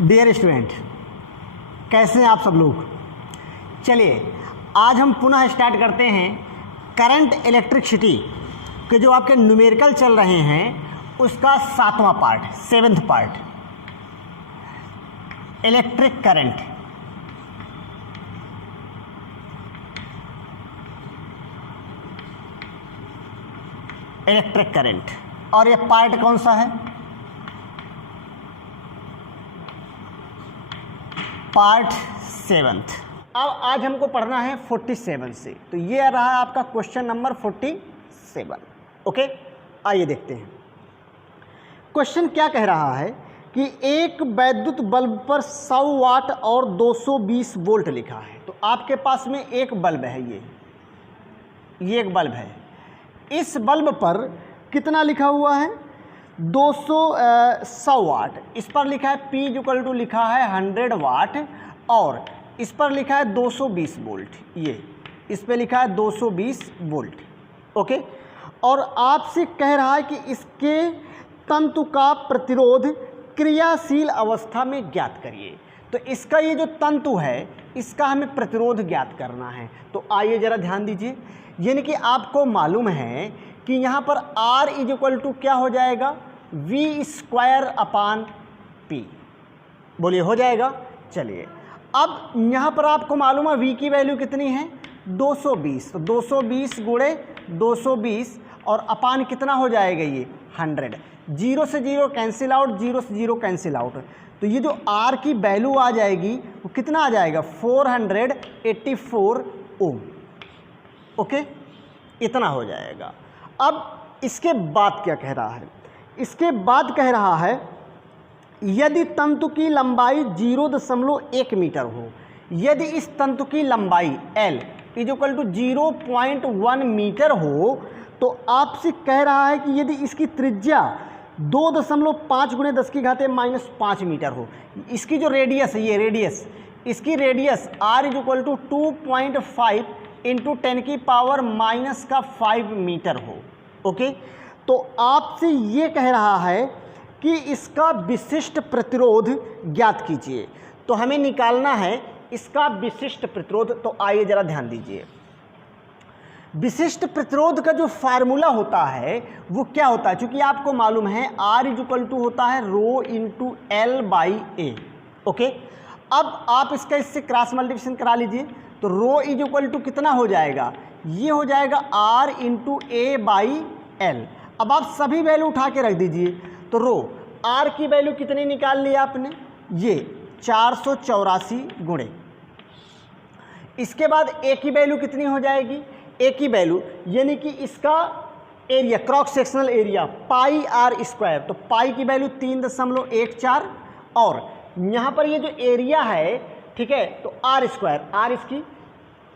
Dear student, कैसे हैं आप सब लोग। चलिए आज हम पुनः स्टार्ट करते हैं करंट इलेक्ट्रिसिटी के जो आपके न्यूमेरिकल चल रहे हैं उसका 7वां part, 7th part, electric current. Electric current और ये पार्ट कौन सा है? Part 7th। अब आज हमको पढ़ना है 47 से, तो ये रहा आपका क्वेश्चन नंबर 47। ओके, आइए देखते हैं क्वेश्चन क्या कह रहा है कि एक वैद्युत बल्ब पर 100 वाट और 220 वोल्ट लिखा है। तो आपके पास में एक बल्ब है, ये एक बल्ब है। इस बल्ब पर कितना लिखा हुआ है? 100 वाट। इस पर लिखा है P इक्वल टू लिखा है 100 वाट और इस पर लिखा है 220 वोल्ट। ये इस पे लिखा है 220 वोल्ट। ओके, और आपसे कह रहा है कि इसके तंतु का प्रतिरोध क्रियाशील अवस्था में ज्ञात करिए। तो इसका ये जो तंतु है इसका हमें प्रतिरोध ज्ञात करना है। तो आइए ज़रा ध्यान दीजिए, यानी कि आपको मालूम है कि यहाँ पर R इज इक्वल टू क्या हो जाएगा? V²/P। बोलिए हो जाएगा। चलिए अब यहाँ पर आपको मालूम है V की वैल्यू कितनी है? 220। तो 220 गुणे 220 और अपान कितना हो जाएगा? ये 100। 0 से 0 कैंसिल आउट, 0 से 0 कैंसिल आउट। तो ये जो R की वैल्यू आ जाएगी वो कितना आ जाएगा? 484 ओम। ओके, इतना हो जाएगा। अब इसके बाद क्या कह रहा है? इसके बाद कह रहा है यदि तंतु की लंबाई 0.1 मीटर हो, यदि इस तंतु की लंबाई L is equal to 0.1 metre हो, तो आपसे कह रहा है कि यदि इसकी त्रिज्या 2.5 गुणे 10⁻⁻5 मीटर हो, इसकी जो रेडियस है, ये रेडियस, इसकी radius R is equal to 2.5 into 10⁻⁻5 metre हो। ओके, तो आपसे ये कह रहा है कि इसका विशिष्ट प्रतिरोध ज्ञात कीजिए। तो हमें निकालना है इसका विशिष्ट प्रतिरोध। तो आइए जरा ध्यान दीजिए, विशिष्ट प्रतिरोध का जो फार्मूला होता है वो क्या होता है? क्योंकि आपको मालूम है R इज इक्वल टू होता है रो इंटू L/A। ओके, अब आप इसका इससे क्रॉस मल्टीप्लिकेशन करा लीजिए। तो रो इज इक्वल टू कितना हो जाएगा? ये हो जाएगा R इंटू A/L। अब आप सभी वैल्यू उठा के रख दीजिए। तो रो R की वैल्यू कितनी निकाल ली आपने? ये 484 गुणे। इसके बाद A की वैल्यू कितनी हो जाएगी? A की वैल्यू यानी कि इसका area, cross sectional area, πr²। तो पाई की वैल्यू 3.14 और यहाँ पर ये जो एरिया है, ठीक है, तो r², R इसकी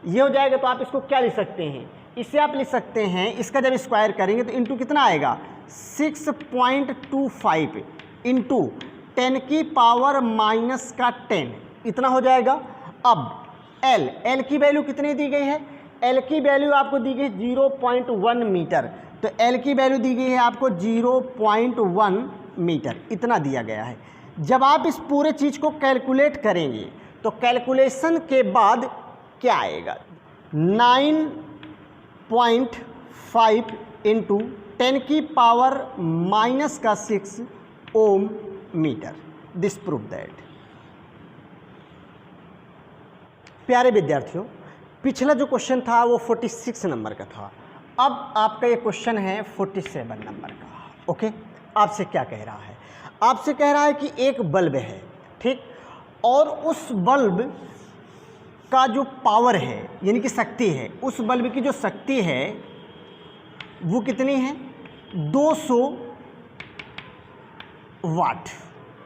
ये हो जाएगा। तो आप इसको क्या लिख सकते हैं? इससे आप लिख सकते हैं, इसका जब स्क्वायर करेंगे तो इंटू कितना आएगा? 6.25 इंटू 10⁻⁻10 इतना हो जाएगा। अब L की वैल्यू कितनी दी गई है? L की वैल्यू आपको दी गई 0.1 मीटर। तो L की वैल्यू दी गई है आपको 0.1 मीटर, इतना दिया गया है। जब आप इस पूरे चीज़ को कैलकुलेट करेंगे तो कैलकुलेशन के बाद क्या आएगा? 9.5 into 10⁻⁻6 ohm metre. This prove that. प्यारे विद्यार्थियों, पिछला जो क्वेश्चन था वो 46 नंबर का था। अब आपका ये क्वेश्चन है 47 नंबर का। ओके, आपसे क्या कह रहा है? आपसे कह रहा है कि एक बल्ब है, ठीक, और उस बल्ब का जो पावर है यानी कि शक्ति है, उस बल्ब की जो शक्ति है वो कितनी है? 200 वाट।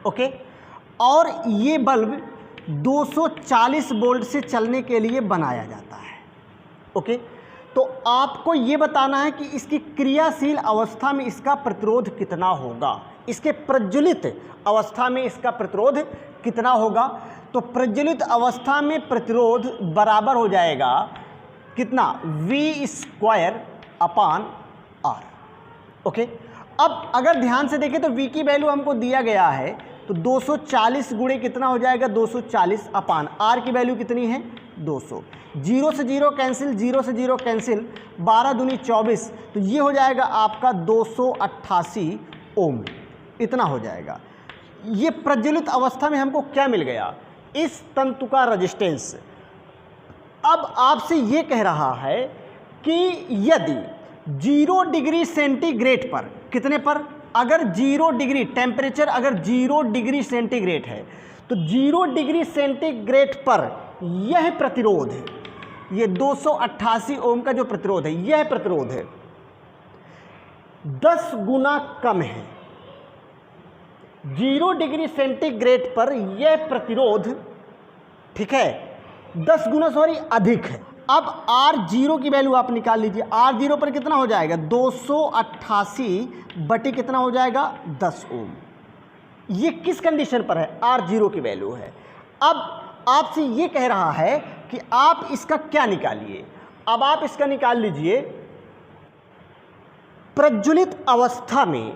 ओके, और ये बल्ब 240 वोल्ट से चलने के लिए बनाया जाता है। ओके, तो आपको ये बताना है कि इसकी क्रियाशील अवस्था में इसका प्रतिरोध कितना होगा, इसके प्रज्वलित अवस्था में इसका प्रतिरोध कितना होगा। तो प्रज्वलित अवस्था में प्रतिरोध बराबर हो जाएगा कितना? V²/R। ओके, अब अगर ध्यान से देखें तो V की वैल्यू हमको दिया गया है, तो 240 गुणे कितना हो जाएगा 240 अपान आर की वैल्यू कितनी है 200। 0 से 0 कैंसिल, 0 से 0 कैंसिल, 12 दूनी 24, तो ये हो जाएगा आपका 288 ओम, इतना हो जाएगा। ये प्रज्वलित अवस्था में हमको क्या मिल गया, इस तंतु का रेजिस्टेंस। अब आपसे ये कह रहा है कि यदि 0 डिग्री सेंटीग्रेड पर, कितने पर, अगर 0 डिग्री टेम्परेचर अगर 0 डिग्री सेंटीग्रेड है तो 0 डिग्री सेंटीग्रेड पर यह प्रतिरोध है, ये 288 ओम का जो प्रतिरोध है, यह प्रतिरोध है 10 गुना कम है। 0 डिग्री सेंटीग्रेड पर यह प्रतिरोध, ठीक है, 10 गुना अधिक है। अब R0 की वैल्यू आप निकाल लीजिए। R0 पर कितना हो जाएगा 288 बटे कितना हो जाएगा 10 ओम। ये किस कंडीशन पर है, R0 की वैल्यू है। अब आपसे ये कह रहा है कि आप इसका क्या निकालिए। अब आप इसका निकाल लीजिए, प्रज्वलित अवस्था में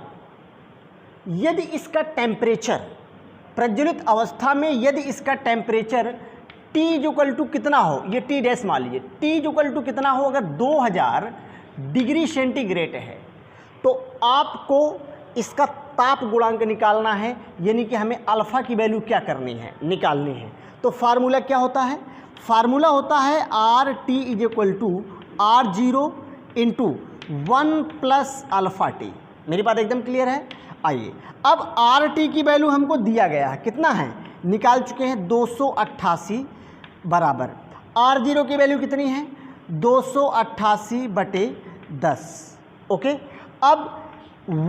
यदि इसका टेम्परेचर, प्रज्वलित अवस्था में यदि इसका टेम्परेचर T इक्वल टू कितना हो, ये T डैश मान लीजिए, T इक्वल टू कितना हो, अगर 2000 डिग्री सेंटीग्रेड है तो आपको इसका ताप गुणांक निकालना है, यानी कि हमें अल्फा की वैल्यू क्या करनी है, निकालनी है। तो फार्मूला क्या होता है, फार्मूला होता है RT is equal to R0 into 1 plus alpha T. मेरी बात एकदम क्लियर है। आइए, अब RT की वैल्यू हमको दिया गया है, कितना है, निकाल चुके हैं 288 बराबर R0 की वैल्यू कितनी है 288 बटे 10। ओके, अब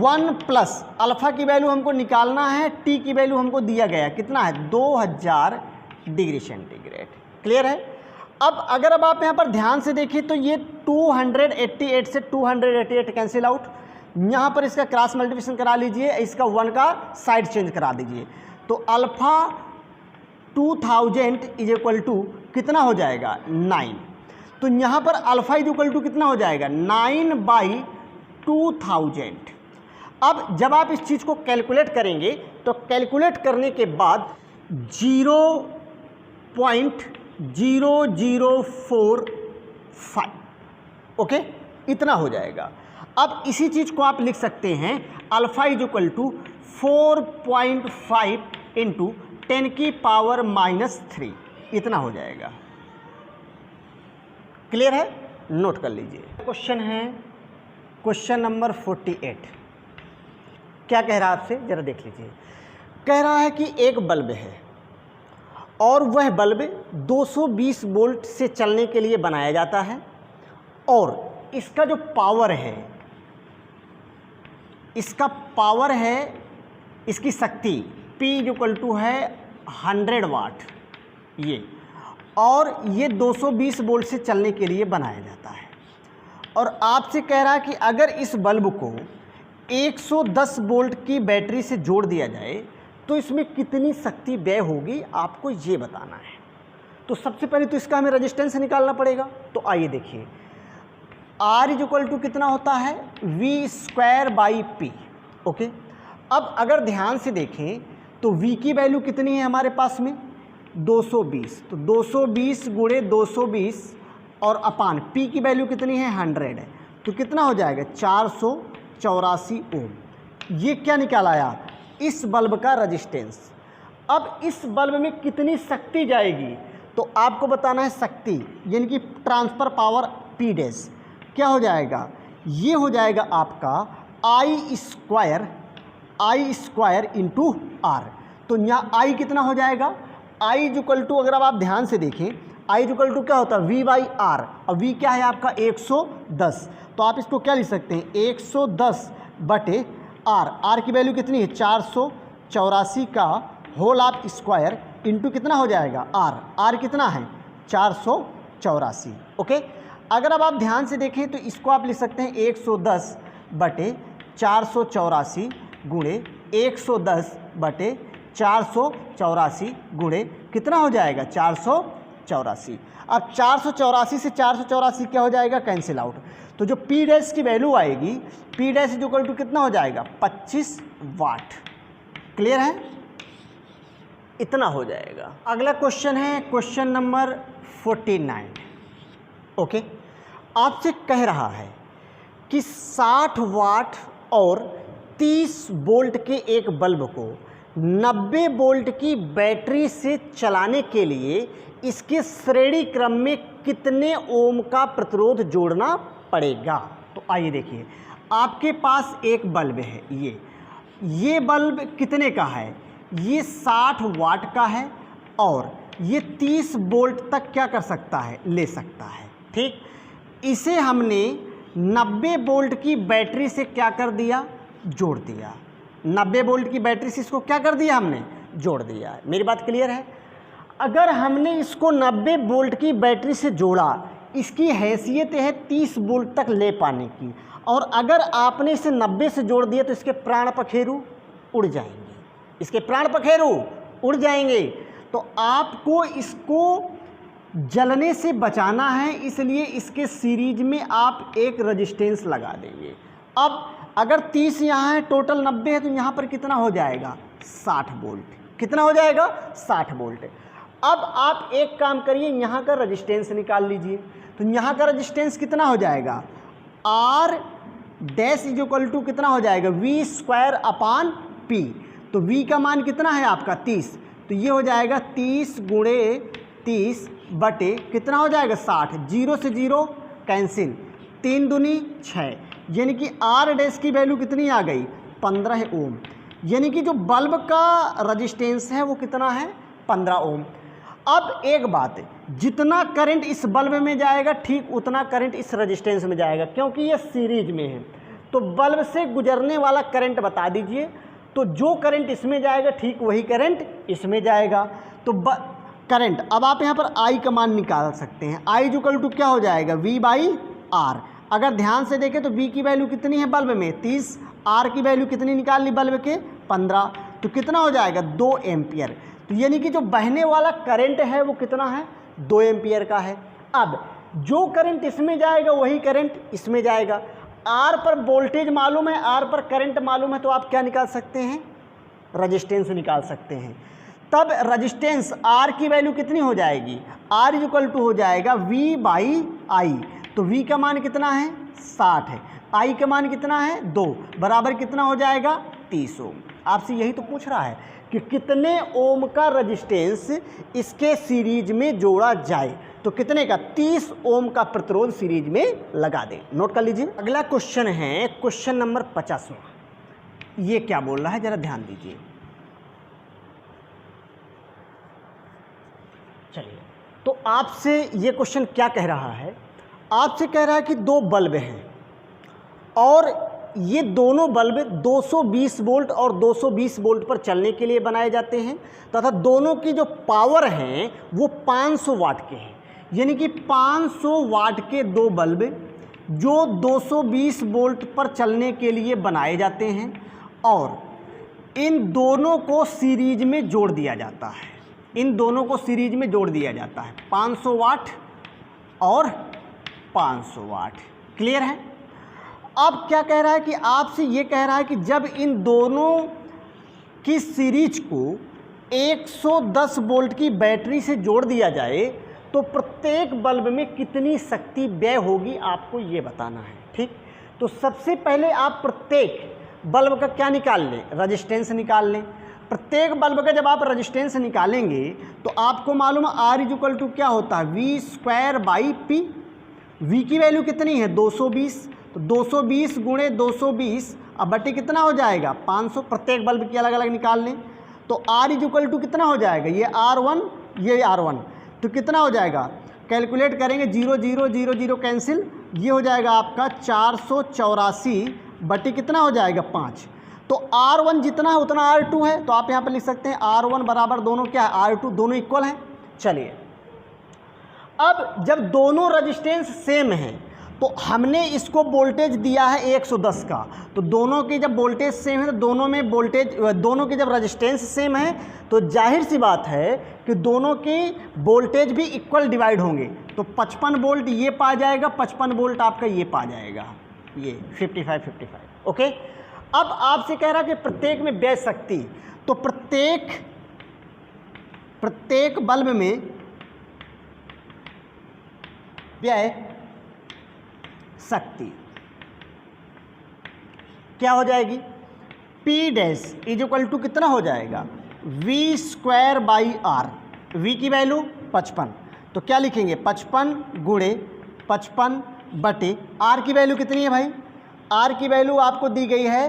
1 प्लस अल्फा की वैल्यू हमको निकालना है, T की वैल्यू हमको दिया गया कितना है 2000 डिग्री सेंटीग्रेड। क्लियर है। अब अगर आप यहाँ पर ध्यान से देखें तो ये 288 से 288 कैंसिल आउट, यहाँ पर इसका क्रॉस मल्टीप्लिकेशन करा लीजिए, इसका 1 का साइड चेंज करा दीजिए, तो अल्फा 2000 इज इक्वल टू कितना हो जाएगा 9। तो यहाँ पर अल्फा इज इक्वल टू कितना हो जाएगा 9/2000। अब जब आप इस चीज़ को कैलकुलेट करेंगे तो कैलकुलेट करने के बाद 0.0045, ओके, इतना हो जाएगा। अब इसी चीज़ को आप लिख सकते हैं alpha is equal to 4.5 into 10 की पावर -3, इतना हो जाएगा। क्लियर है, नोट कर लीजिए। क्वेश्चन है क्वेश्चन नंबर 48। क्या कह रहा है आपसे, जरा देख लीजिए। कह रहा है कि एक बल्ब है और वह बल्ब 220 वोल्ट से चलने के लिए बनाया जाता है और इसका जो पावर है, इसका पावर है, इसकी शक्ति P इक्वल टू है 100 वाट, ये, और ये 220 वोल्ट से चलने के लिए बनाया जाता है। और आपसे कह रहा है कि अगर इस बल्ब को 110 वोल्ट की बैटरी से जोड़ दिया जाए तो इसमें कितनी शक्ति व्यय होगी, आपको ये बताना है। तो सबसे पहले तो इसका हमें रेजिस्टेंस निकालना पड़ेगा। तो आइए देखिए, R इज इक्वल टू कितना होता है V²/P। ओके, अब अगर ध्यान से देखें तो V की वैल्यू कितनी है हमारे पास में 220, तो 220 गुणे 220 और अपान P की वैल्यू कितनी है 100 है, तो कितना हो जाएगा 484 ओम। ये क्या निकाल आया, इस बल्ब का रेजिस्टेंस। अब इस बल्ब में कितनी शक्ति जाएगी, तो आपको बताना है शक्ति, यानी कि ट्रांसफर पावर P डैश क्या हो जाएगा, ये हो जाएगा आपका I स्क्वायर इंटू R। तो यहाँ I कितना हो जाएगा, I इक्वल टू, अगर आप ध्यान से देखें I इक्वल टू क्या होता है V/R, और V क्या है आपका 110, तो आप इसको क्या लिख सकते हैं 110 बटे R की वैल्यू कितनी है 484 का होल ऑफ स्क्वायर इंटू कितना हो जाएगा R कितना है 484। ओके, अगर अब आप ध्यान से देखें तो इसको आप लिख सकते हैं 110 बटे 484 गुणे 110 बटे 484 गुणे कितना हो जाएगा 484। अब 484 से 484 क्या हो जाएगा, कैंसिल आउट। तो जो P डैश की वैल्यू आएगी, P डैश इक्वल टू कितना हो जाएगा 25 वाट। क्लियर है। इतना हो जाएगा। अगला क्वेश्चन है क्वेश्चन नंबर 49। ओके, आपसे कह रहा है कि 60 वाट और 30 वोल्ट के एक बल्ब को 90 वोल्ट की बैटरी से चलाने के लिए इसके श्रेणी क्रम में कितने ओम का प्रतिरोध जोड़ना पड़ेगा। तो आइए देखिए, आपके पास एक बल्ब है, ये बल्ब कितने का है, ये 60 वाट का है और ये 30 वोल्ट तक क्या कर सकता है, ले सकता है। ठीक, इसे हमने 90 वोल्ट की बैटरी से क्या कर दिया, जोड़ दिया। 90 वोल्ट की बैटरी से इसको क्या कर दिया, हमने जोड़ दिया। मेरी बात क्लियर है। अगर हमने इसको 90 वोल्ट की बैटरी से जोड़ा, इसकी हैसियत है 30 वोल्ट तक ले पाने की, और अगर आपने इसे 90 से जोड़ दिया तो इसके प्राण पखेरु उड़ जाएंगे, इसके प्राण पखेरु उड़ जाएंगे। तो आपको इसको जलने से बचाना है, इसलिए इसके सीरीज में आप एक रेजिस्टेंस लगा देंगे। अब अगर 30 यहाँ है, टोटल 90 है, तो यहाँ पर कितना हो जाएगा, 60 वोल्ट। कितना हो जाएगा, 60 वोल्ट। अब आप एक काम करिए, यहाँ का रेजिस्टेंस निकाल लीजिए। तो यहाँ का रेजिस्टेंस कितना हो जाएगा, R dash is equal to कितना हो जाएगा, V स्क्वायर अपान P। तो V का मान कितना है आपका 30, तो ये हो जाएगा 30 गुणे 30 बटे कितना हो जाएगा 60। 0 से 0 कैंसिल, 3 दूनी 6, यानी कि R डैश की वैल्यू कितनी आ गई, 15 ओम। यानी कि जो बल्ब का रजिस्टेंस है वो कितना है, 15 ओम। अब एक बात है, जितना करंट इस बल्ब में जाएगा ठीक उतना करंट इस रजिस्टेंस में जाएगा, क्योंकि ये सीरीज में है। तो बल्ब से गुजरने वाला करंट बता दीजिए, तो जो करंट इसमें जाएगा ठीक वही करंट इसमें जाएगा। तो करंट, अब आप यहाँ पर I का मान निकाल सकते हैं। I इक्वल टू क्या हो जाएगा, V बाई R। अगर ध्यान से देखें तो V की वैल्यू कितनी है बल्ब में, 30, R की वैल्यू कितनी निकाल ली बल्ब के, 15। तो कितना हो जाएगा, 2 एम्पियर। तो यानी कि जो बहने वाला करंट है वो कितना है, 2 एम्पियर का है। अब जो करंट इसमें जाएगा वही करंट इसमें जाएगा। R पर वोल्टेज मालूम है, R पर करंट मालूम है, तो आप क्या निकाल सकते हैं, रजिस्टेंस निकाल सकते हैं। तब रजिस्टेंस R की वैल्यू कितनी हो जाएगी, R इक्वल टू हो जाएगा V बाई I। तो V का मान कितना है, 60 है, I का मान कितना है, 2, बराबर कितना हो जाएगा, 30 ओम। आपसे यही तो पूछ रहा है कि कितने ओम का रजिस्टेंस इसके सीरीज में जोड़ा जाए। तो कितने का, 30 ओम का प्रतिरोध सीरीज में लगा दें। नोट कर लीजिए। अगला क्वेश्चन है क्वेश्चन नंबर 50वां। ये क्या बोल रहा है, जरा ध्यान दीजिए। चलिए, तो आपसे ये क्वेश्चन क्या कह रहा है, आपसे कह रहा है कि 2 बल्ब हैं और ये दोनों बल्ब 220 वोल्ट और 220 वोल्ट पर चलने के लिए बनाए जाते हैं, तथा दोनों की जो पावर हैं वो 500 वाट के हैं। यानी कि 500 वाट के 2 बल्ब जो 220 वोल्ट पर चलने के लिए बनाए जाते हैं, और इन दोनों को सीरीज में जोड़ दिया जाता है। इन दोनों को सीरीज में जोड़ दिया जाता है, 500 वाट और 500 वाट। क्लियर है। अब क्या कह रहा है कि आपसे ये कह रहा है कि जब इन दोनों की सीरीज को 110 वोल्ट की बैटरी से जोड़ दिया जाए तो प्रत्येक बल्ब में कितनी शक्ति व्यय होगी, आपको ये बताना है। ठीक, तो सबसे पहले आप प्रत्येक बल्ब का क्या निकाल लें, रजिस्टेंस निकाल लें। प्रत्येक बल्ब का जब आप रजिस्टेंस निकालेंगे तो आपको मालूम है R इक्वल टू क्या होता है, V square by P। V की वैल्यू कितनी है, 220। तो 220 गुणे 220 अब बटे कितना हो जाएगा, 500। प्रत्येक बल्ब की अलग अलग निकाल लें। तो R इक्वल टू कितना हो जाएगा, ये R1 ये R1, तो कितना हो जाएगा, कैलकुलेट करेंगे, 0 0 0 0 कैंसिल, ये हो जाएगा आपका 484 बटे कितना हो जाएगा, 5। तो R1 जितना है उतना R2 है, तो आप यहाँ पर लिख सकते हैं R1 बराबर दोनों क्या है, R2, दोनों इक्वल हैं। चलिए, अब जब दोनों रजिस्टेंस सेम हैं तो हमने इसको वोल्टेज दिया है 110 का, तो दोनों की जब वोल्टेज सेम है तो दोनों में वोल्टेज, दोनों की जब रजिस्टेंस सेम है तो जाहिर सी बात है कि दोनों की वोल्टेज भी इक्वल डिवाइड होंगे। तो 55 वोल्ट ये पा जाएगा, 55 वोल्ट आपका ये पा जाएगा, ये 55। ओके। अब आपसे कह रहा है कि प्रत्येक में व्यय शक्ति, तो प्रत्येक प्रत्येक बल्ब में व्यय शक्ति क्या हो जाएगी, P dash is equal to कितना हो जाएगा, V square by R। V की वैल्यू 55, तो क्या लिखेंगे 55 गुणे 55 बटे R की वैल्यू कितनी है भाई, R की वैल्यू आपको दी गई है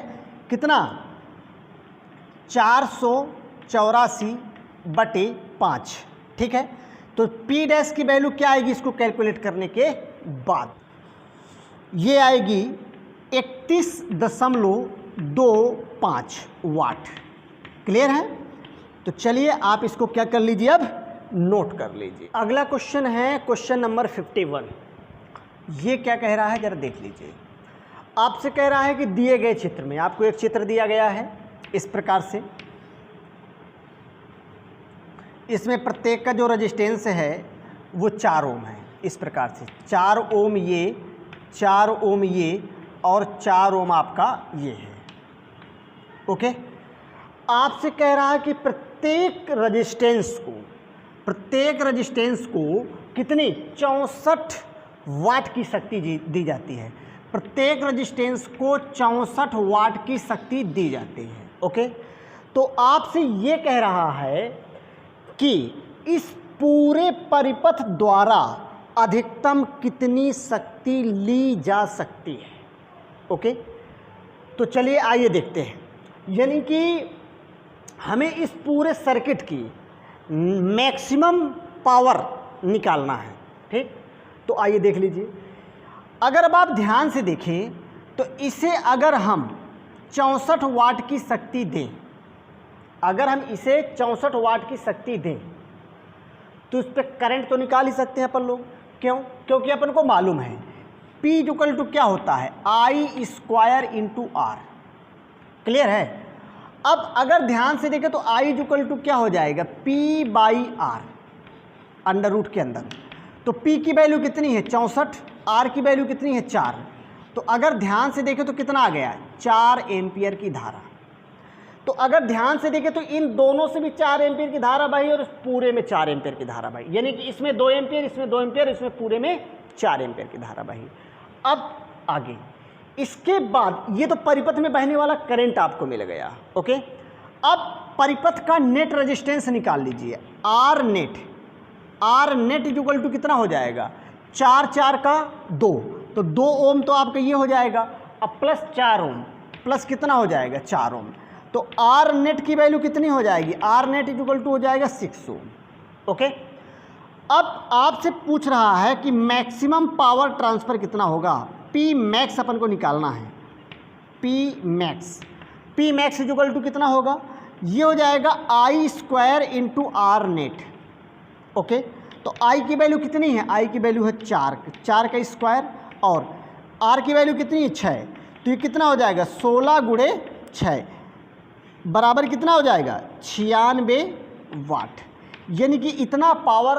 कितना 484 बटे 5, ठीक है। तो P डैश की वैल्यू क्या आएगी इसको कैलकुलेट करने के बाद, ये आएगी 31.25 वाट। क्लियर है। तो चलिए आप इसको क्या कर लीजिए, अब नोट कर लीजिए। अगला क्वेश्चन है क्वेश्चन नंबर 51। ये क्या कह रहा है जरा देख लीजिए। आपसे कह रहा है कि दिए गए चित्र में आपको एक चित्र दिया गया है इस प्रकार से, इसमें प्रत्येक का जो रेजिस्टेंस है वो 4 ओम है। इस प्रकार से 4 ओम ये, 4 ओम ये और 4 ओम आपका ये है। ओके, आपसे कह रहा है कि प्रत्येक रेजिस्टेंस को कितनी 64 वाट की शक्ति दी जाती है। प्रत्येक रेजिस्टेंस को 64 वाट की शक्ति दी जाती है। ओके, तो आपसे ये कह रहा है कि इस पूरे परिपथ द्वारा अधिकतम कितनी शक्ति ली जा सकती है। ओके, तो चलिए आइए देखते हैं। यानी कि हमें इस पूरे सर्किट की मैक्सिमम पावर निकालना है, ठीक। तो आइए देख लीजिए। अगर अब आप ध्यान से देखें तो इसे अगर हम 64 वाट की शक्ति दें, अगर हम इसे 64 वाट की शक्ति दें तो इस पर करंट तो निकाल ही सकते हैं अपन लोग। क्यों? क्योंकि अपन को मालूम है P इक्वल टू क्या होता है, I square into R। Clear है। अब अगर ध्यान से देखें तो I इक्वल टू क्या हो जाएगा, P by R under root के अंदर। तो P की वैल्यू कितनी है 64, R की वैल्यू कितनी है 4। तो अगर ध्यान से देखें तो कितना आ गया, 4 एम्पियर की धारा। तो अगर ध्यान से देखें तो इन दोनों से भी 4 एम्पियर की धारा बही और इस पूरे में 4 एम्पियर की धारा बही, यानी कि इसमें 2 एम्पियर, इसमें 2 एम्पियर, इसमें पूरे में 4 एम्पियर की धारा बही। अब आगे इसके बाद ये तो परिपथ में बहने वाला करंट आपको मिल गया। ओके, अब परिपथ का नेट रेजिस्टेंस निकाल लीजिए, आर नेट इक्वल टू कितना हो जाएगा, 4 4 का 2, तो 2 ओम तो आपका ये हो जाएगा। अब प्लस 4 ओम, प्लस कितना हो जाएगा 4 ओम, तो आर नेट की वैल्यू कितनी हो जाएगी, आर नेट इक्वल टू हो जाएगा 6 ओम। ओके, अब आपसे पूछ रहा है कि मैक्सिमम पावर ट्रांसफ़र कितना होगा, पी मैक्स अपन को निकालना है। पी मैक्स इक्वल टू कितना होगा, ये हो जाएगा I square into R net. Okay, तो आई की वैल्यू कितनी है, आई की वैल्यू है 4 का स्क्वायर, और आर की वैल्यू कितनी है 6, तो ये कितना हो जाएगा 16 गुणे 6 बराबर कितना हो जाएगा 96 वाट। यानी कि इतना पावर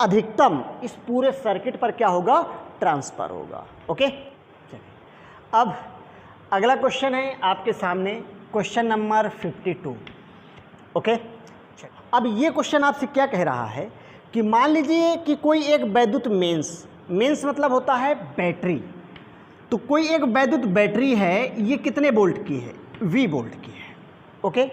अधिकतम इस पूरे सर्किट पर क्या होगा, ट्रांसफ़र होगा। ओके, चलिए अब अगला क्वेश्चन है आपके सामने, क्वेश्चन नंबर 52। ओके, अब ये क्वेश्चन आपसे क्या कह रहा है कि मान लीजिए कि कोई एक वैद्युत मेंस मतलब होता है बैटरी, तो कोई एक वैद्युत बैटरी है, ये कितने वोल्ट की है, V वोल्ट की है। ओके,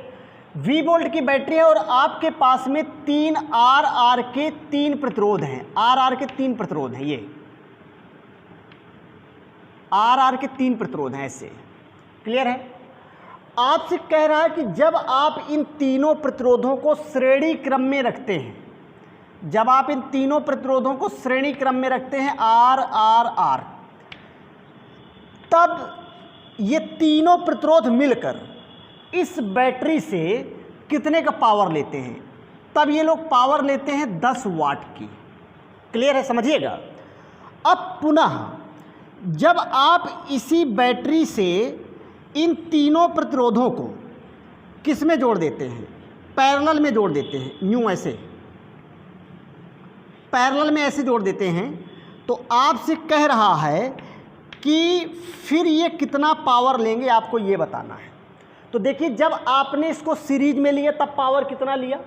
V वोल्ट की बैटरी है और आपके पास में 3 R के 3 प्रतिरोध हैं, R के 3 प्रतिरोध हैं, ये R के 3 प्रतिरोध हैं ऐसे। क्लियर है। आपसे कह रहा है कि जब आप इन तीनों प्रतिरोधों को श्रेणी क्रम में रखते हैं, जब आप इन तीनों प्रतिरोधों को श्रेणी क्रम में रखते हैं R, तब ये तीनों प्रतिरोध मिलकर इस बैटरी से कितने का पावर लेते हैं, तब ये लोग पावर लेते हैं 10 वाट की। क्लियर है, समझिएगा। अब पुनः जब आप इसी बैटरी से इन तीनों प्रतिरोधों को किस में जोड़ देते हैं, पैरेलल में जोड़ देते हैं, यूं ऐसे पैरेलल में ऐसे जोड़ देते हैं, तो आपसे कह रहा है कि फिर ये कितना पावर लेंगे, आपको ये बताना है। तो देखिए, जब आपने इसको सीरीज में लिया तब पावर कितना लिया,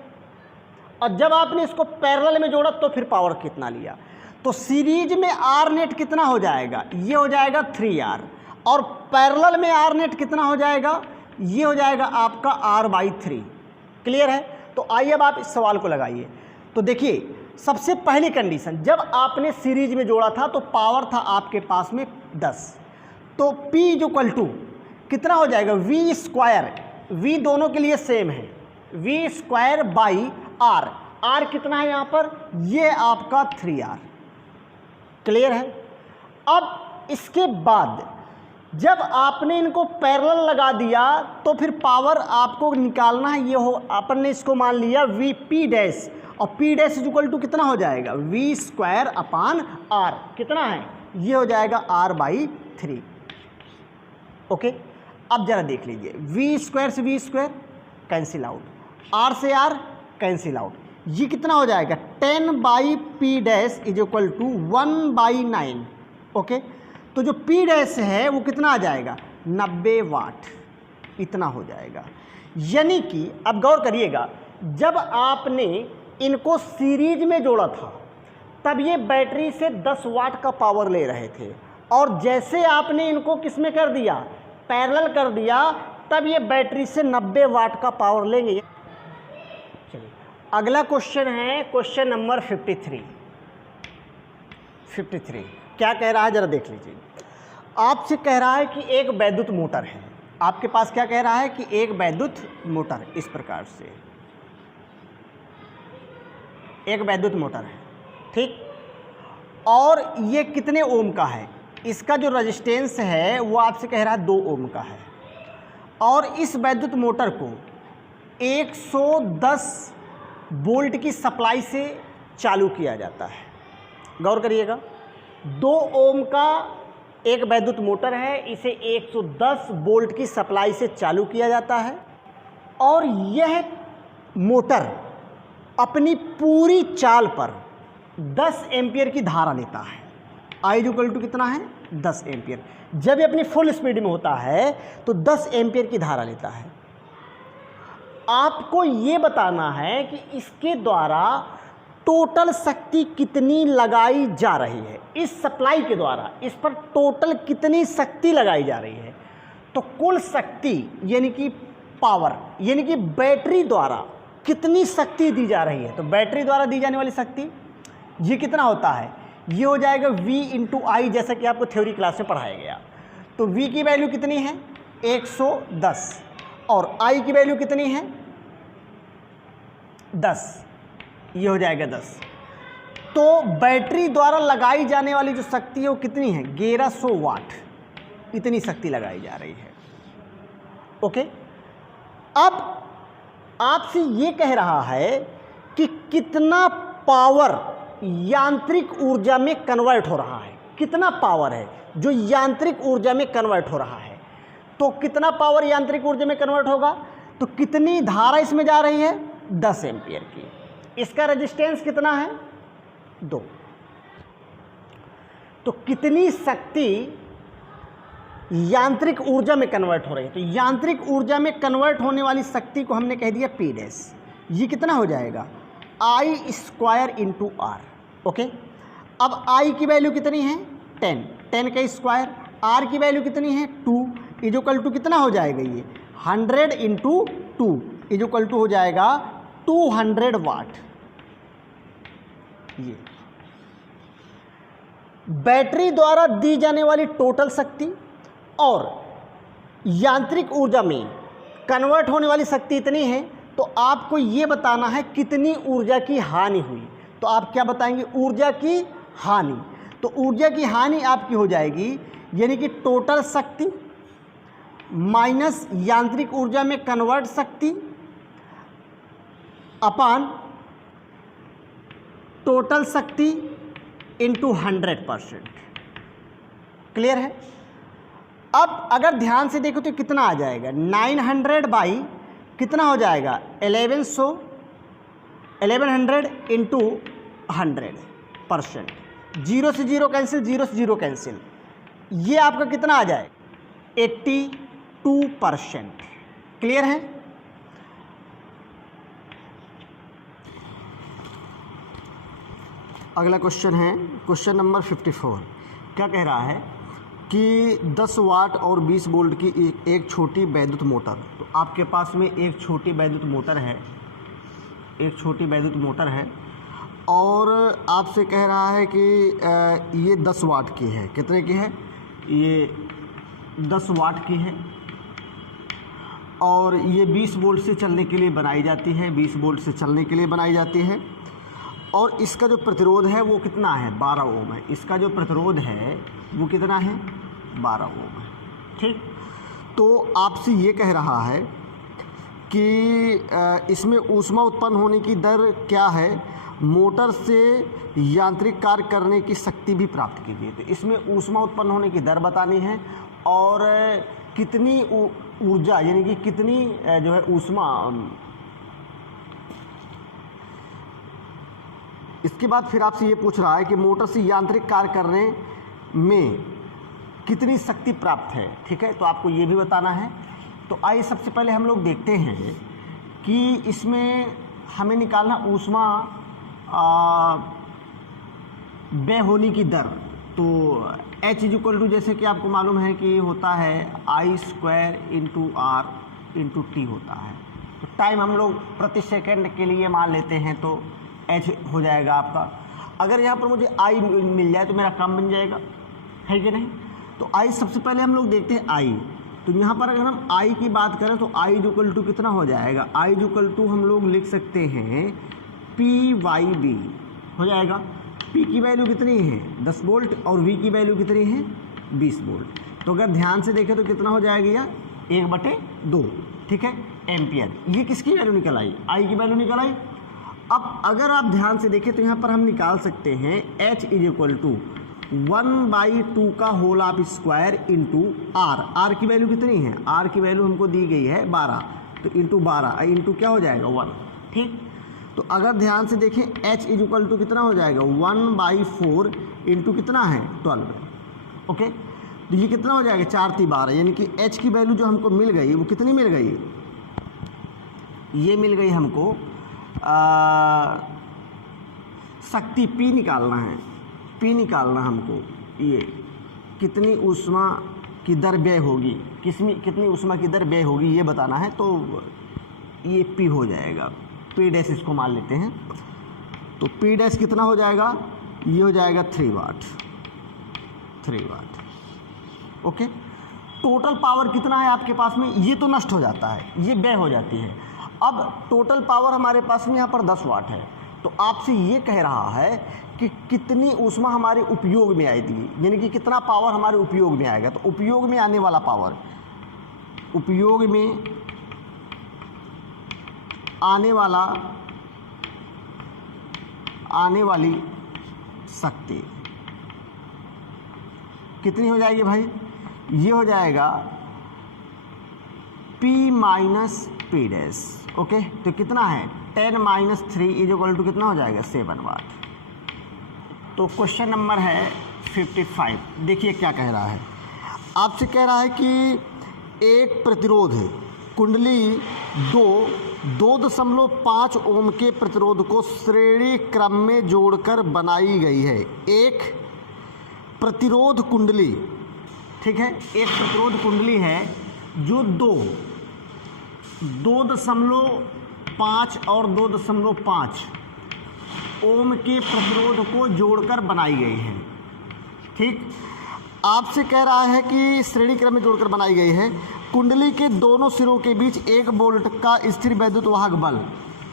और जब आपने इसको पैरेलल में जोड़ा तो फिर पावर कितना लिया। तो सीरीज में आर नेट कितना हो जाएगा, ये हो जाएगा 3R, और पैरेलल में आर नेट कितना हो जाएगा, ये हो जाएगा आपका R/3। क्लियर है। तो आइए अब आप इस सवाल को लगाइए। तो देखिए सबसे पहली कंडीशन, जब आपने सीरीज में जोड़ा था तो पावर था आपके पास में 10, तो P = कितना हो जाएगा, V², V दोनों के लिए सेम है, V²/R, R कितना है यहाँ पर, ये आपका 3R। क्लियर है। अब इसके बाद जब आपने इनको पैरेलल लगा दिया तो फिर पावर आपको निकालना है, ये हो अपन ने इसको मान लिया Vp', और P' = कितना हो जाएगा, V²/R, कितना है, ये हो जाएगा R/3। ओके। अब जरा देख लीजिए, V² से V² कैंसिल आउट, R से R कैंसिल आउट, ये कितना हो जाएगा 10/P' = 1/9। ओके। तो जो P' है वो कितना आ जाएगा, 90 वाट, इतना हो जाएगा। यानी कि अब गौर करिएगा, जब आपने इनको सीरीज में जोड़ा था तब ये बैटरी से 10 वाट का पावर ले रहे थे, और जैसे आपने इनको किस में कर दिया, पैरेलल कर दिया, तब ये बैटरी से 90 वाट का पावर लेंगे। चलिए अगला क्वेश्चन है क्वेश्चन नंबर 53। क्या कह रहा है जरा देख लीजिए। आपसे कह रहा है कि एक वैद्युत मोटर है, आपके पास क्या कह रहा है कि एक वैद्युत मोटर, इस प्रकार से एक वैद्युत मोटर है, ठीक, और ये कितने ओम का है, इसका जो रेजिस्टेंस है वो आपसे कह रहा है 2 ओम का है, और इस वैद्युत मोटर को 110 वोल्ट की सप्लाई से चालू किया जाता है। गौर करिएगा, 2 ओम का एक वैद्युत मोटर है, इसे 110 वोल्ट की सप्लाई से चालू किया जाता है, और यह मोटर अपनी पूरी चाल पर 10 एम्पियर की धारा लेता है। I = कितना है, 10 एम्पियर। जब ये अपनी फुल स्पीड में होता है तो 10 एम्पियर की धारा लेता है। आपको ये बताना है कि इसके द्वारा टोटल शक्ति कितनी लगाई जा रही है, इस सप्लाई के द्वारा इस पर टोटल कितनी शक्ति लगाई जा रही है। तो कुल शक्ति यानी कि पावर, यानी कि बैटरी द्वारा कितनी शक्ति दी जा रही है, तो बैटरी द्वारा दी जाने वाली शक्ति ये कितना होता है, ये हो जाएगा V × I, जैसा कि आपको थ्योरी क्लास में पढ़ाया गया। तो V की वैल्यू कितनी है 110, और I की वैल्यू कितनी है 10, ये हो जाएगा 10। तो बैटरी द्वारा लगाई जाने वाली जो शक्ति है वो कितनी है, 1100 वाट, इतनी शक्ति लगाई जा रही है। ओके। अब आपसे ये कह रहा है कि कितना पावर यांत्रिक ऊर्जा में कन्वर्ट हो रहा है, कितना पावर है जो यांत्रिक ऊर्जा में कन्वर्ट हो रहा है। तो कितना पावर यांत्रिक ऊर्जा में कन्वर्ट होगा, तो कितनी धारा इसमें जा रही है, 10 एम्पियर की। इसका रेजिस्टेंस कितना है, 2। तो कितनी शक्ति यांत्रिक ऊर्जा में कन्वर्ट हो रही है, तो यांत्रिक ऊर्जा में कन्वर्ट होने वाली शक्ति को हमने कह दिया P'। ये कितना हो जाएगा, I² × R। ओके। अब I की वैल्यू कितनी है 10, 10 का स्क्वायर, R की वैल्यू कितनी है 2, = कितना हो जाएगा, ये 100 × 2 = हो जाएगा 200 वाट। ये बैटरी द्वारा दी जाने वाली टोटल शक्ति और यांत्रिक ऊर्जा में कन्वर्ट होने वाली शक्ति इतनी है। तो आपको ये बताना है कितनी ऊर्जा की हानि हुई। तो आप क्या बताएंगे, ऊर्जा की हानि। तो ऊर्जा की हानि आपकी हो जाएगी, यानी कि टोटल शक्ति माइनस यांत्रिक ऊर्जा में कन्वर्ट शक्ति अपान टोटल शक्ति इंटू 100%। क्लियर है। अब अगर ध्यान से देखो तो कितना आ जाएगा, 900 बाई कितना हो जाएगा 1100 इंटू 100%। 0 से 0 कैंसिल, 0 से 0 कैंसिल, ये आपका कितना आ जाए 82%। क्लियर है। अगला क्वेश्चन है क्वेश्चन नंबर 54। क्या कह रहा है कि 10 वाट और 20 वोल्ट की एक छोटी वैद्युत मोटर। तो आपके पास में एक छोटी वैद्युत मोटर है, एक छोटी वैद्युत मोटर है और आपसे कह रहा है कि ये 10 वाट की है। कितने की है? ये 10 वाट की है और ये 20 वोल्ट से चलने के लिए बनाई जाती है, 20 वोल्ट से चलने के लिए बनाई जाती है। और इसका जो प्रतिरोध है वो कितना है? 12 ओम है। इसका जो प्रतिरोध है वो कितना है? 12 ओम है। ठीक, तो आपसे ये कह रहा है कि इसमें ऊष्मा उत्पन्न होने की दर क्या है, मोटर से यांत्रिक कार्य करने की शक्ति भी प्राप्त कीजिए। तो इसमें ऊष्मा उत्पन्न होने की दर बतानी है और कितनी ऊर्जा यानी कि कितनी जो है ऊष्मा। इसके बाद फिर आपसे ये पूछ रहा है कि मोटर से यांत्रिक कार्य करने में कितनी शक्ति प्राप्त है। ठीक है, तो आपको ये भी बताना है। तो आइए सबसे पहले हम लोग देखते हैं कि इसमें हमें निकालना ऊष्मा व्यय होने की दर। तो H = जैसे कि आपको मालूम है कि होता है I² × R × T होता है। तो टाइम हम लोग प्रति सेकंड के लिए मान लेते हैं तो H हो जाएगा आपका। अगर यहाँ पर मुझे I मिल जाए तो मेरा काम बन जाएगा, है कि नहीं? तो I सबसे पहले हम लोग देखते हैं I। तो यहाँ पर अगर हम I की बात करें तो I = कितना हो जाएगा? I = हम लोग लिख सकते हैं P/V हो जाएगा। P की वैल्यू कितनी है? 10 वोल्ट और V की वैल्यू कितनी है? 20 वोल्ट। तो अगर ध्यान से देखें तो कितना हो जाएगा? या 1/2, ठीक है, एम्पियर। ये किसकी वैल्यू निकल आई? I की वैल्यू निकल आई। अब अगर आप ध्यान से देखें तो यहाँ पर हम निकाल सकते हैं H = 1/2 का whole of square into R। R की वैल्यू कितनी है? R की वैल्यू हमको दी गई है 12, तो इंटू 12 इंटू क्या हो जाएगा? 1। ठीक, तो अगर ध्यान से देखें H = कितना हो जाएगा? 1/4 इंटू कितना है? 12। ओके, तो ये कितना हो जाएगा? 4 × 12, यानी कि H की वैल्यू जो हमको मिल गई वो कितनी मिल गई? ये मिल गई हमको शक्ति P निकालना है, P निकालना हमको। ये कितनी ऊष्मा की दर व्यय होगी, कितनी ऊष्मा की दर व्यय होगी ये बताना है। तो ये P हो जाएगा, P' इसको मान लेते हैं। तो P' कितना हो जाएगा? ये हो जाएगा 3 वाट। 3 वाट। ओके, टोटल पावर कितना है आपके पास में? ये तो नष्ट हो जाता है, ये व्यय हो जाती है। अब टोटल पावर हमारे पास में यहाँ पर 10 वाट है। तो आपसे ये कह रहा है कि कितनी ऊष्मा हमारे उपयोग में आएगी, यानी कि कितना पावर हमारे उपयोग में आएगा। तो उपयोग में आने वाला पावर, उपयोग में आने वाली शक्ति कितनी हो जाएगी भाई? ये हो जाएगा P- P'। ओके, तो कितना है? 10 - 3 = कितना हो जाएगा? 7 वाट। तो क्वेश्चन नंबर है 55। देखिए क्या कह रहा है। आपसे कह रहा है कि एक प्रतिरोध कुंडली 2.5 ओम के प्रतिरोध को श्रेणी क्रम में जोड़कर बनाई गई है। एक प्रतिरोध कुंडली, ठीक है, एक प्रतिरोध कुंडली है जो 2.5 और 2.5 ओम के प्रतिरोध को जोड़कर बनाई गई है। ठीक, आपसे कह रहा है कि श्रेणी क्रम में जोड़कर बनाई गई है। कुंडली के दोनों सिरों के बीच 1 वोल्ट का स्थिर वैद्युत वाहक बल,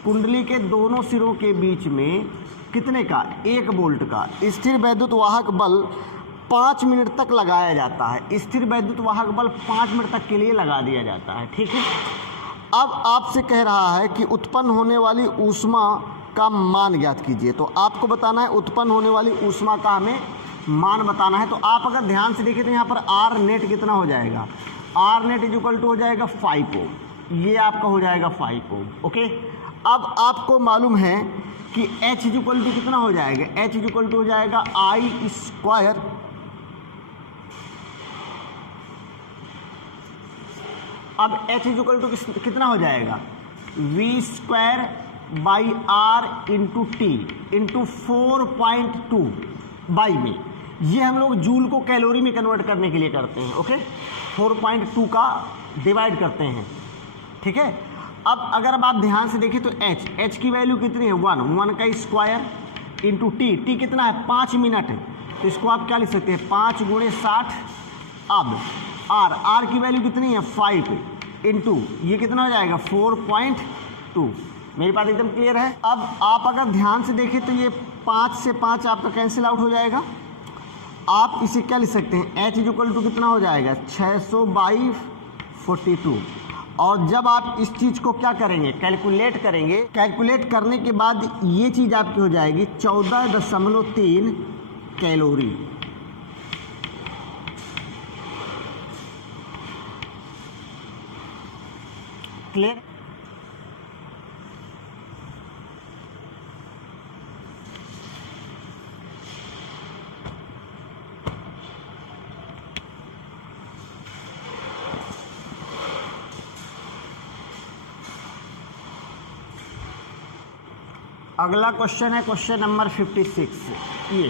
कुंडली के दोनों सिरों के बीच में कितने का? 1 वोल्ट का स्थिर वैद्युत वाहक बल 5 मिनट तक लगाया जाता है। स्थिर वैद्युत वाहक बल 5 मिनट तक के लिए लगा दिया जाता है। ठीक है, अब आपसे कह रहा है कि उत्पन्न होने वाली ऊष्मा का मान ज्ञात कीजिए। तो आपको बताना है उत्पन्न होने वाली ऊष्मा का हमें मान बताना है। तो आप अगर ध्यान से देखें तो यहाँ पर R नेट कितना हो जाएगा? R नेट = हो जाएगा 5 ओम। ये आपका हो जाएगा 5 ओम। ओके, अब आपको मालूम है कि H = कितना हो जाएगा? H = हो जाएगा I²। अब H = कितना हो जाएगा? V² by R into T into 4.2 by में, ये हम लोग जूल को कैलोरी में कन्वर्ट करने के लिए करते हैं। ओके, 4.2 का डिवाइड करते हैं, ठीक है। अब अगर अब आप ध्यान से देखें तो एच की वैल्यू कितनी है 1 का स्क्वायर इंटू टी कितना है 5 मिनट है, तो इसको आप क्या लिख सकते हैं 5 × 60। अब आर की वैल्यू कितनी है 5 इंटू ये कितना हो जाएगा 4.2। मेरी बात एकदम क्लियर है। अब आप अगर ध्यान से देखें तो ये 5 से 5 आपका कैंसिल आउट हो जाएगा। आप इसे क्या लिख सकते हैं h इक्वल टू कितना हो जाएगा 600/42। और जब आप इस चीज़ को क्या करेंगे कैलकुलेट करेंगे, कैलकुलेट करने के बाद ये चीज़ आपकी हो जाएगी 14.3 कैलोरी। क्लियर? अगला क्वेश्चन है क्वेश्चन नंबर 56। ये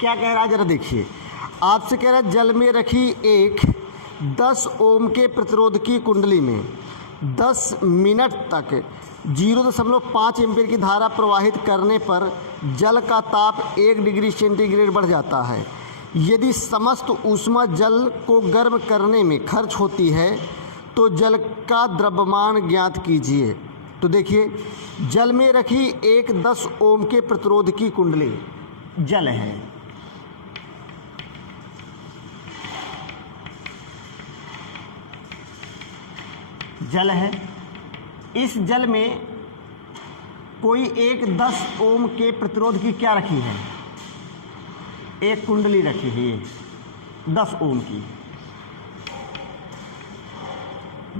क्या कह रहा है जरा देखिए। आपसे कह रहा है जल में रखी एक 10 ओम के प्रतिरोध की कुंडली में 10 मिनट तक 0.5 एम्पीयर की धारा प्रवाहित करने पर जल का ताप 1 डिग्री सेंटीग्रेड बढ़ जाता है। यदि समस्त ऊष्मा जल को गर्म करने में खर्च होती है तो जल का द्रव्यमान ज्ञात कीजिए। तो देखिए, जल में रखी एक 10 ओम के प्रतिरोध की कुंडली जल है, जल है। इस जल में कोई एक 10 ओम के प्रतिरोध की क्या रखी है, एक कुंडली रखी है, ये 10 ओम की,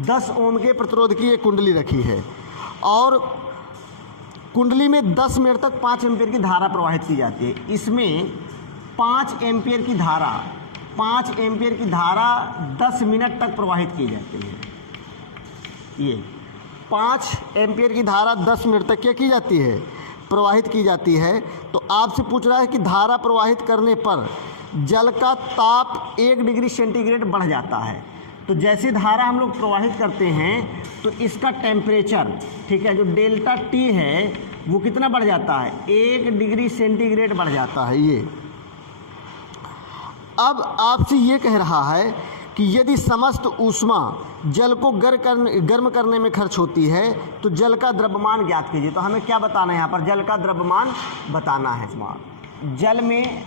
10 ओम के प्रतिरोध की एक कुंडली रखी है और कुंडली में 10 मिनट तक 5 एम्पीयर की धारा प्रवाहित की जाती है। इसमें 5 एम्पीयर की धारा 10 मिनट तक प्रवाहित की जाती है। ये 5 एम्पीयर की धारा 10 मिनट तक क्या की जाती है, प्रवाहित की जाती है। तो आपसे पूछ रहा है कि धारा प्रवाहित करने पर जल का ताप 1 डिग्री सेंटीग्रेड बढ़ जाता है। तो जैसे धारा हम लोग प्रवाहित करते हैं तो इसका टेम्परेचर, ठीक है, जो डेल्टा टी है वो कितना बढ़ जाता है 1 डिग्री सेंटीग्रेड बढ़ जाता है। ये अब आपसे ये कह रहा है कि यदि समस्त ऊष्मा जल को गर्म करने में खर्च होती है तो जल का द्रव्यमान ज्ञात कीजिए। तो हमें क्या बताना है यहाँ पर, जल का द्रव्यमान बताना है। जल में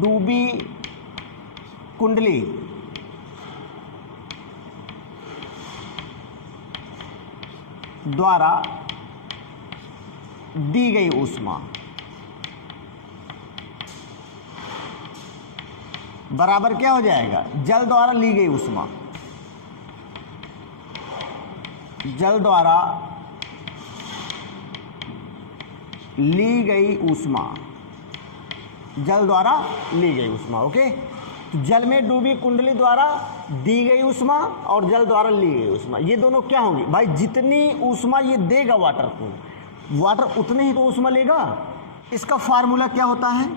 डूबी कुंडली द्वारा दी गई ऊष्मा बराबर क्या हो जाएगा, जल द्वारा ली गई ऊष्मा, जल द्वारा ली गई ऊष्मा, जल द्वारा ली गई ऊष्मा। ओके, जल में डूबी कुंडली द्वारा दी गई ऊष्मा और जल द्वारा ली गई ऊष्मा, ये दोनों क्या होंगी भाई, जितनी ऊष्मा ये देगा वाटर को, वाटर उतने ही तो ऊष्मा लेगा। इसका फार्मूला क्या होता है,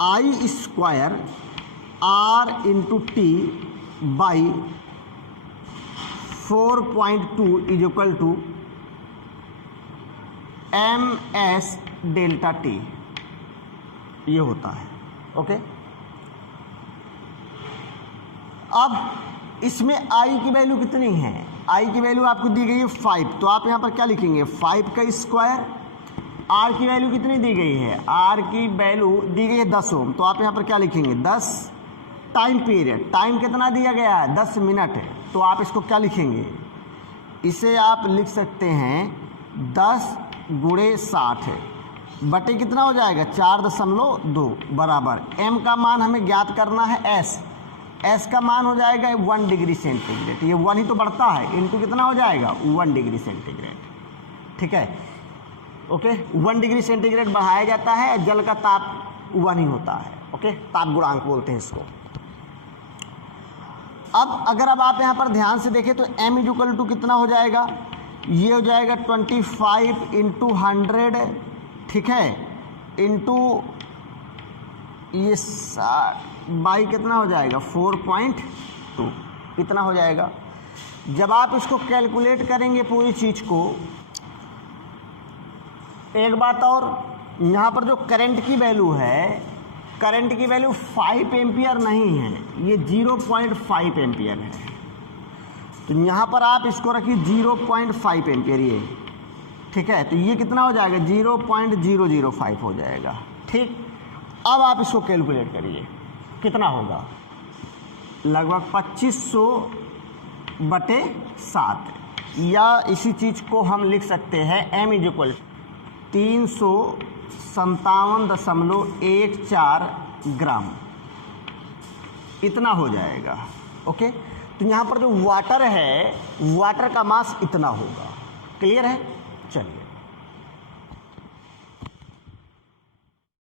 I square R into T by 4.2 is equal to MS delta T, ये होता है। ओके, अब इसमें I की वैल्यू कितनी है, I की वैल्यू आपको दी गई है 5, तो आप यहाँ पर क्या लिखेंगे 5 का स्क्वायर। R की वैल्यू कितनी दी गई है, R की वैल्यू दी गई है 10 ओम, तो आप यहाँ पर क्या लिखेंगे 10। टाइम पीरियड, टाइम कितना दिया गया है 10 मिनट है, तो आप इसको क्या लिखेंगे, इसे आप लिख सकते हैं 10 × 60 बटे कितना हो जाएगा 4.2 बराबर M का मान हमें ज्ञात करना है S का मान हो जाएगा 1 डिग्री सेंटीग्रेड, ये 1 ही तो बढ़ता है, इनटू कितना हो जाएगा 1 डिग्री सेंटीग्रेड। ठीक है, ओके, 1 डिग्री सेंटीग्रेड बढ़ाया जाता है, जल का ताप 1 ही होता है। ओके, ताप गुणांक बोलते हैं इसको। अब आप यहाँ पर ध्यान से देखें तो m इक्वल टू कितना हो जाएगा, ये हो जाएगा 25 इंटू 100, ठीक है, इंटू ये 60 बाई कितना हो जाएगा 4.2, इतना हो जाएगा। जब आप इसको कैलकुलेट करेंगे पूरी चीज़ को, एक बात और, यहाँ पर जो करंट की वैल्यू है, करंट की वैल्यू 5 एम्पियर नहीं है, ये 0.5 एम्पियर है। तो यहाँ पर आप इसको रखिए 0.5 एम्पियर ये, ठीक है, तो ये कितना हो जाएगा 0.005 हो जाएगा। ठीक, अब आप इसको कैलकुलेट करिए कितना होगा, लगभग 2500/7, या इसी चीज़ को हम लिख सकते हैं m इक्वल 357.14 ग्राम, इतना हो जाएगा। ओके, तो यहाँ पर जो वाटर है, वाटर का मास इतना होगा। क्लियर है? चलिए।